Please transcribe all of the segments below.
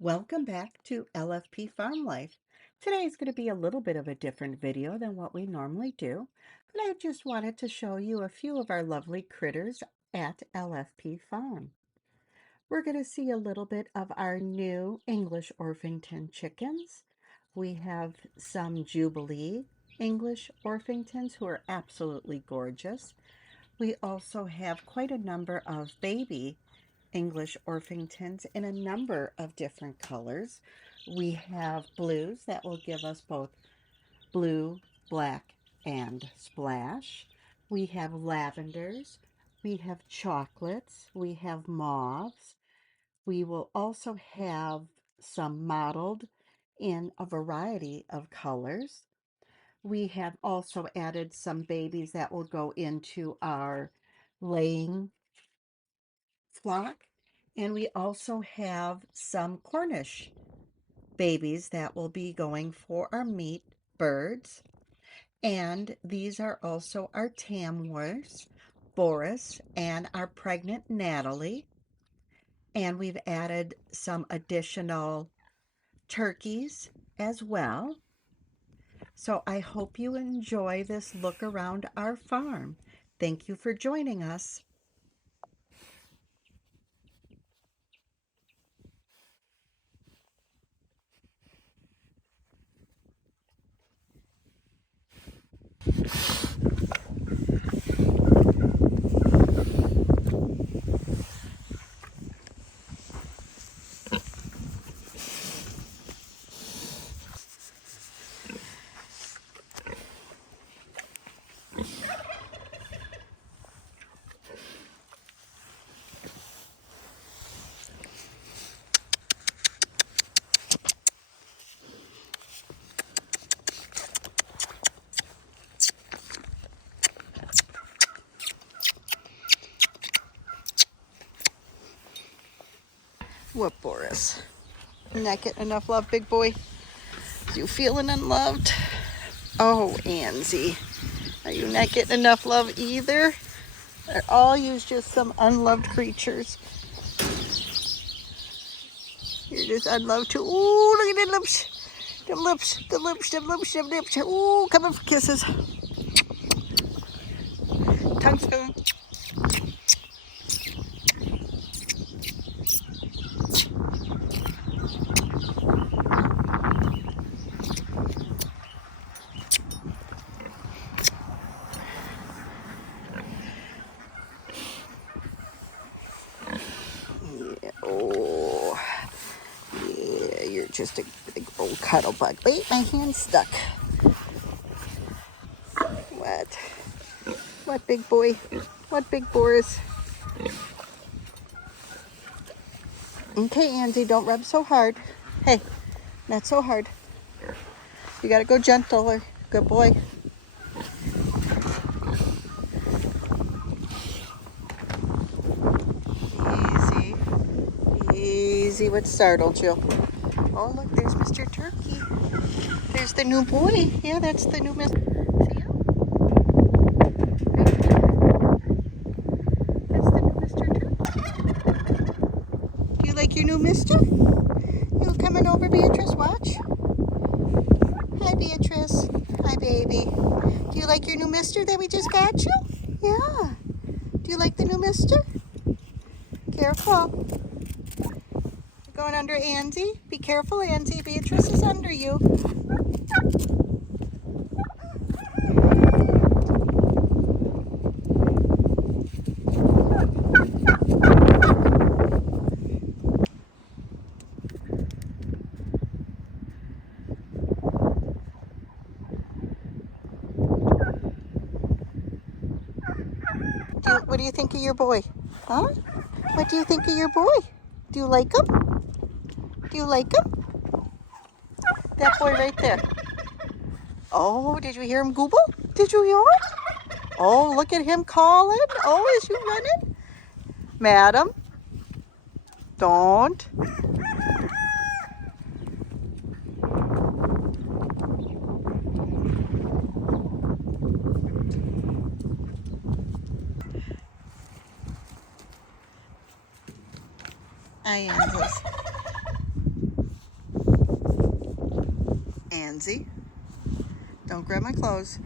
Welcome back to LFP Farm Life. Today is going to be a little bit of a different video than what we normally do, but I just wanted to show you a few of our lovely critters at LFP Farm. We're going to see a little bit of our new English Orpington chickens. We have some Jubilee English Orpingtons who are absolutely gorgeous. We also have quite a number of baby English Orpingtons in a number of different colors. We have blues that will give us both blue, black, and splash. We have lavenders. We have chocolates. We have mauves. We will also have some mottled in a variety of colors. We have also added some babies that will go into our laying flock. And we also have some Cornish babies that will be going for our meat birds. And these are also our Tamworths, Boris, and our pregnant Natalie. And we've added some additional turkeys as well. So I hope you enjoy this look around our farm. Thank you for joining us. What, Boris? Not getting enough love, big boy? You feeling unloved? Oh, Anzy, are you not getting enough love either? Are all you just some unloved creatures? You're just unloved too. Ooh, look at the lips. The lips, the lips, the lips, the lips. Ooh, coming for kisses. Tongue spoon. Yeah, oh, yeah, you're just a big old cuddle bug. Wait, my hand's stuck. What? What, big boy? What, big Boris? Okay, Anzy, don't rub so hard. Hey, not so hard. You gotta go gentler. Good boy. Easy. Easy. What startled you? Oh, look, there's Mr. Turkey. There's the new boy. Yeah, that's the new Mr. See him? That's the new Mr. Turkey. Do you like your new Mister? You coming over, Beatrice? Watch. Hi, Beatrice. Hi, baby. Do you like your new Mister that we just got you? Yeah. Do you like the new Mister? Careful. You're going under Anzy. Be careful, Anzy. Beatrice is under you. What do you think of your boy? Huh? What do you think of your boy? Do you like him? Do you like him? That boy right there. Oh, did you hear him gooble? Did you hear him? Oh, look at him calling. Oh, is you running? Madam, don't. I am this. Anzy. Don't grab my clothes.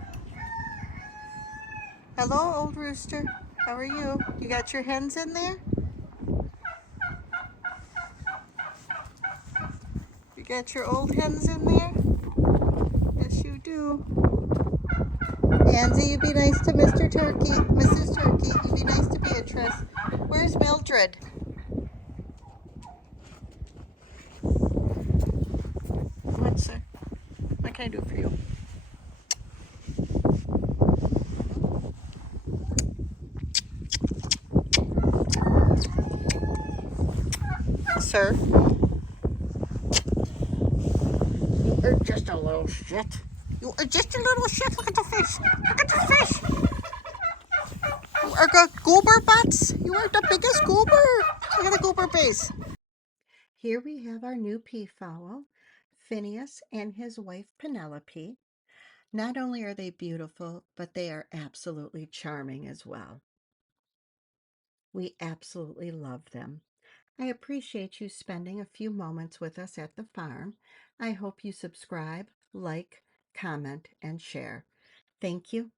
Hello, old rooster. How are you? You got your hens in there? You got your old hens in there? Yes, you do. Anzy, you be nice to Mr. Turkey. Mrs. Turkey, you be nice to Beatrice. Where's Mildred? What can I do for you? Sir? You are just a little shit. You are just a little shit. Look at the fish. Look at the fish. You are got goober butts. You are the biggest goober. Look at the goober base. Here we have our new peafowl, Phineas and his wife Penelope. Not only are they beautiful, but they are absolutely charming as well. We absolutely love them. I appreciate you spending a few moments with us at the farm. I hope you subscribe, like, comment, and share. Thank you